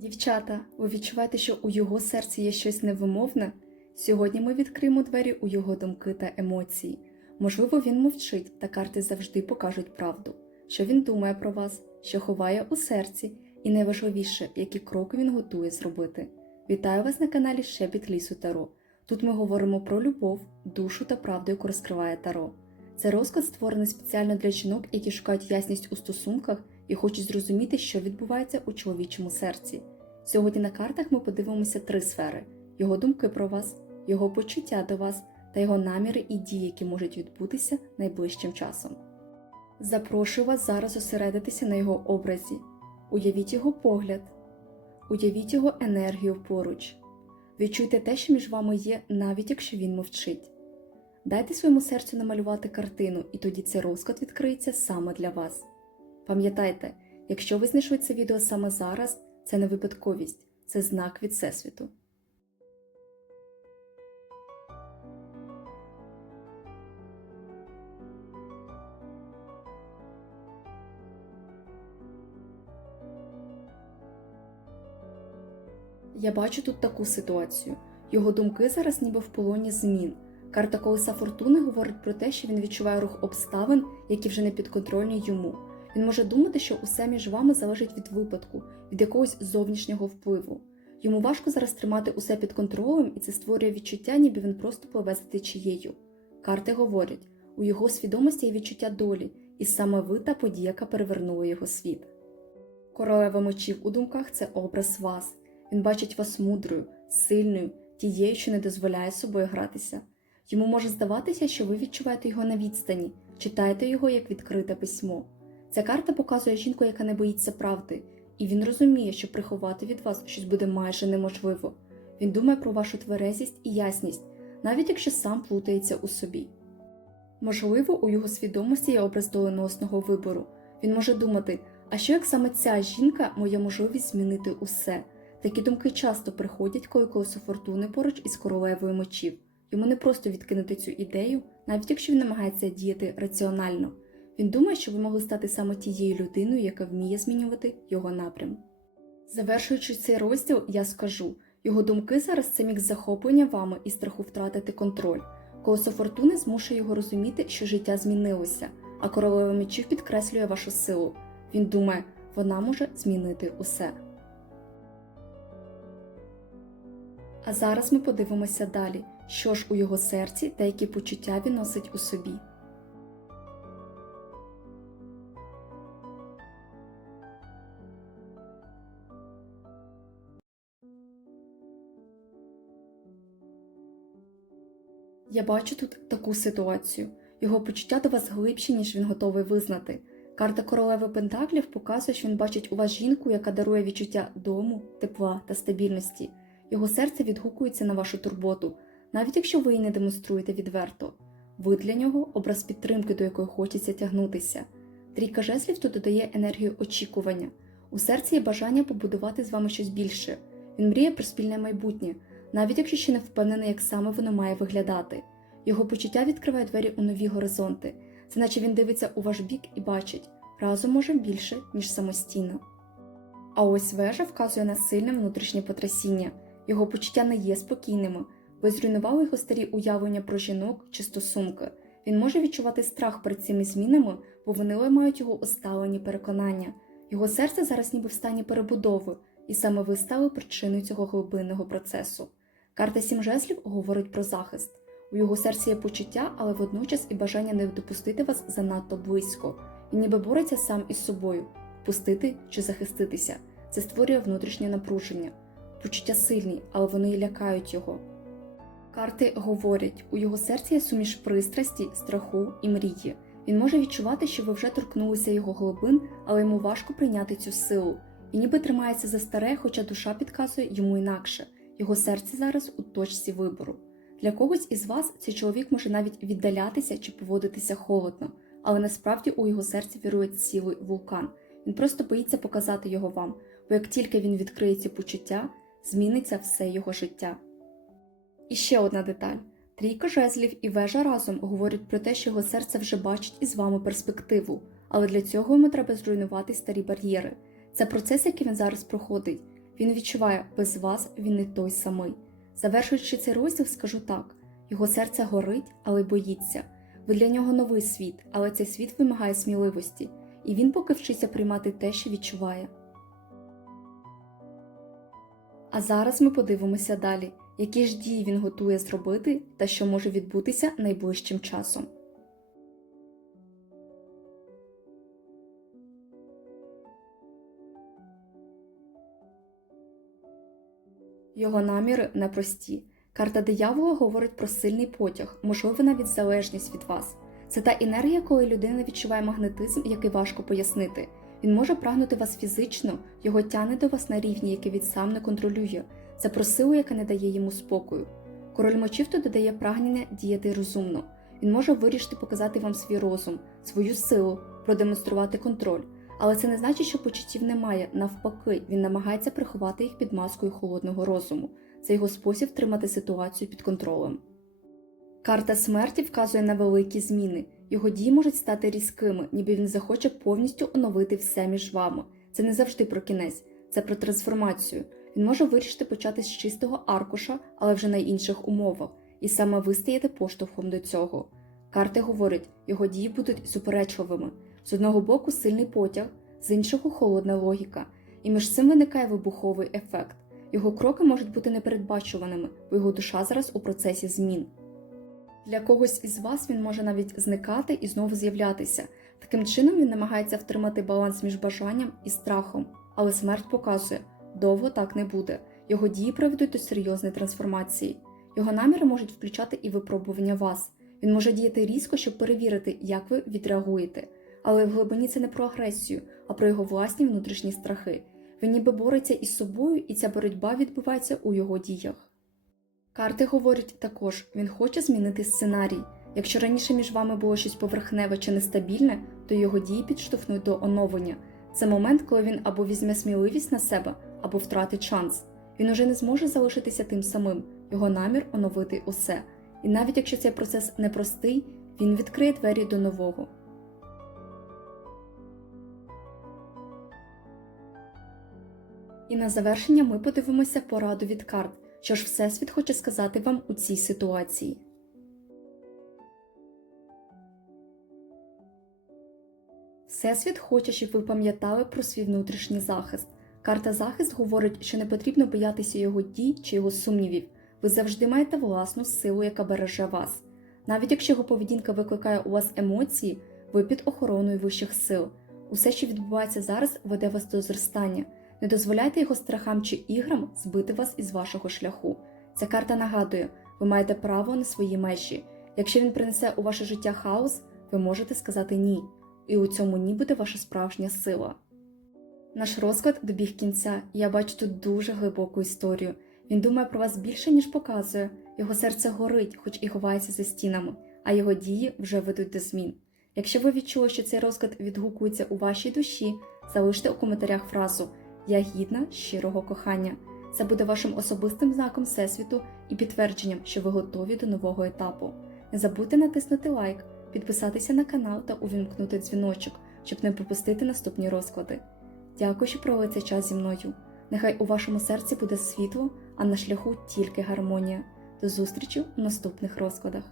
Дівчата, ви відчуваєте, що у його серці є щось невимовне? Сьогодні ми відкриємо двері у його думки та емоції. Можливо, він мовчить, та карти завжди покажуть правду, що він думає про вас, що ховає у серці, і найважливіше, які кроки він готує зробити. Вітаю вас на каналі Шепіт Лісу Таро. Тут ми говоримо про любов, душу та правду, яку розкриває Таро. Це розклад створений спеціально для жінок, які шукають ясність у стосунках і хочуть зрозуміти, що відбувається у чоловічому серці. Сьогодні на картах ми подивимося три сфери: його думки про вас, його почуття до вас та його наміри і дії, які можуть відбутися найближчим часом. Запрошую вас зараз зосередитися на його образі. Уявіть його погляд, уявіть його енергію поруч. Відчуйте те, що між вами є, навіть якщо він мовчить. Дайте своєму серцю намалювати картину, і тоді цей розклад відкриється саме для вас. Пам'ятайте, якщо ви знайшли це відео саме зараз, це не випадковість, це знак від Всесвіту. Я бачу тут таку ситуацію. Його думки зараз ніби в полоні змін. Карта колеса фортуни говорить про те, що він відчуває рух обставин, які вже не підконтрольні йому. Він може думати, що усе між вами залежить від випадку, від якогось зовнішнього впливу. Йому важко зараз тримати усе під контролем, і це створює відчуття, ніби він просто пливе за течією. Карти говорять, у його свідомості є відчуття долі, і саме ви та подія, яка перевернула його світ. Королева мечів у думках це образ вас. Він бачить вас мудрою, сильною, тією, що не дозволяє собою гратися. Йому може здаватися, що ви відчуваєте його на відстані, читаєте його як відкрите письмо. Ця карта показує жінку, яка не боїться правди, і він розуміє, що приховати від вас щось буде майже неможливо. Він думає про вашу тверезість і ясність, навіть якщо сам плутається у собі. Можливо, у його свідомості є образ доленосного вибору. Він може думати, а що як саме ця жінка моя можливість змінити усе? Такі думки часто приходять, коли колесо фортуни поруч із королевою мечів. Йому не просто відкинути цю ідею, навіть якщо він намагається діяти раціонально. Він думає, що ви могли стати саме тією людиною, яка вміє змінювати його напрям. Завершуючи цей розділ, я скажу: його думки зараз це мікс захоплення вами і страху втратити контроль. Колесо фортуни змушує його розуміти, що життя змінилося, а королева мечів підкреслює вашу силу. Він думає, вона може змінити усе. А зараз ми подивимося далі, що ж у його серці та які почуття він носить у собі. Я бачу тут таку ситуацію. Його почуття до вас глибші, ніж він готовий визнати. Карта королеви Пентаклів показує, що він бачить у вас жінку, яка дарує відчуття дому, тепла та стабільності. Його серце відгукується на вашу турботу, навіть якщо ви її не демонструєте відверто. Ви для нього образ підтримки, до якої хочеться тягнутися. Трійка жезлів тут додає енергію очікування. У серці є бажання побудувати з вами щось більше. Він мріє про спільне майбутнє, навіть якщо ще не впевнений, як саме воно має виглядати. Його почуття відкриває двері у нові горизонти, це наче він дивиться у ваш бік і бачить, разом може більше, ніж самостійно. А ось вежа вказує на сильне внутрішнє потрясіння. Його почуття не є спокійними, ви зруйнували його старі уявлення про жінок чи стосунки. Він може відчувати страх перед цими змінами, бо вони ламають його усталені переконання. Його серце зараз ніби в стані перебудови, і саме ви стали причиною цього глибинного процесу. Карта сім жезлів говорить про захист. У його серці є почуття, але водночас і бажання не допустити вас занадто близько. Він ніби бореться сам із собою, впустити чи захиститися. Це створює внутрішнє напруження. Почуття сильні, але вони лякають його. Карти говорять, у його серці є суміш пристрасті, страху і мрії. Він може відчувати, що ви вже торкнулися його глибин, але йому важко прийняти цю силу. І ніби тримається за старе, хоча душа підказує йому інакше. Його серце зараз у точці вибору. Для когось із вас цей чоловік може навіть віддалятися чи поводитися холодно, але насправді у його серці вірує цілий вулкан. Він просто боїться показати його вам, бо як тільки він відкриє ці почуття, зміниться все його життя. І ще одна деталь: трійка жезлів і вежа разом говорять про те, що його серце вже бачить із вами перспективу, але для цього йому треба зруйнувати старі бар'єри. Це процес, який він зараз проходить. Він відчуває, без вас він не той самий. Завершуючи цей розділ, скажу так: його серце горить, але боїться. Ви для нього новий світ, але цей світ вимагає сміливості, і він поки вчиться приймати те, що відчуває. А зараз ми подивимося далі, які ж дії він готує зробити та що може відбутися найближчим часом. Його наміри непрості. Карта диявола говорить про сильний потяг, можливо, навіть залежність від вас. Це та енергія, коли людина відчуває магнетизм, який важко пояснити. Він може прагнути вас фізично, його тягне до вас на рівні, який він сам не контролює. Це про силу, яка не дає йому спокою. Король мочів тут додає прагнення діяти розумно. Він може вирішити показати вам свій розум, свою силу, продемонструвати контроль. Але це не значить, що почуттів немає. Навпаки, він намагається приховати їх під маскою холодного розуму. Це його спосіб тримати ситуацію під контролем. Карта смерті вказує на великі зміни. Його дії можуть стати різкими, ніби він захоче повністю оновити все між вами. Це не завжди про кінець, це про трансформацію. Він може вирішити почати з чистого аркуша, але вже на інших умовах, і саме ви стаєте поштовхом до цього. Карти говорять, його дії будуть суперечливими. З одного боку сильний потяг, з іншого холодна логіка, і між цим виникає вибуховий ефект. Його кроки можуть бути непередбачуваними, бо його душа зараз у процесі змін. Для когось із вас він може навіть зникати і знову з'являтися. Таким чином він намагається втримати баланс між бажанням і страхом, але смерть показує, довго так не буде. Його дії приведуть до серйозної трансформації. Його наміри можуть включати і випробування вас. Він може діяти різко, щоб перевірити, як ви відреагуєте. Але в глибині це не про агресію, а про його власні внутрішні страхи. Він ніби бореться із собою, і ця боротьба відбувається у його діях. Карти говорять також, він хоче змінити сценарій. Якщо раніше між вами було щось поверхневе чи нестабільне, то його дії підштовхнуть до оновлення. Це момент, коли він або візьме сміливість на себе, або втратить шанс. Він уже не зможе залишитися тим самим, його намір оновити усе. І навіть якщо цей процес непростий, він відкриє двері до нового. І на завершення ми подивимося пораду від карт, що ж Всесвіт хоче сказати вам у цій ситуації. Всесвіт хоче, щоб ви пам'ятали про свій внутрішній захист. Карта захист говорить, що не потрібно боятися його дій чи його сумнівів. Ви завжди маєте власну силу, яка береже вас. Навіть якщо його поведінка викликає у вас емоції, ви під охороною вищих сил. Усе, що відбувається зараз, веде вас до зростання. Не дозволяйте його страхам чи іграм збити вас із вашого шляху. Ця карта нагадує, ви маєте право на свої межі. Якщо він принесе у ваше життя хаос, ви можете сказати ні, і у цьому ні буде ваша справжня сила. Наш розклад добіг кінця, і я бачу тут дуже глибоку історію. Він думає про вас більше, ніж показує. Його серце горить, хоч і ховається за стінами, а його дії вже ведуть до змін. Якщо ви відчули, що цей розклад відгукується у вашій душі, залиште у коментарях фразу Я гідна щирого кохання. Це буде вашим особистим знаком Всесвіту і підтвердженням, що ви готові до нового етапу. Не забудьте натиснути лайк, підписатися на канал та увімкнути дзвіночок, щоб не пропустити наступні розклади. Дякую, що провели цей час зі мною. Нехай у вашому серці буде світло, а на шляху тільки гармонія. До зустрічі у наступних розкладах.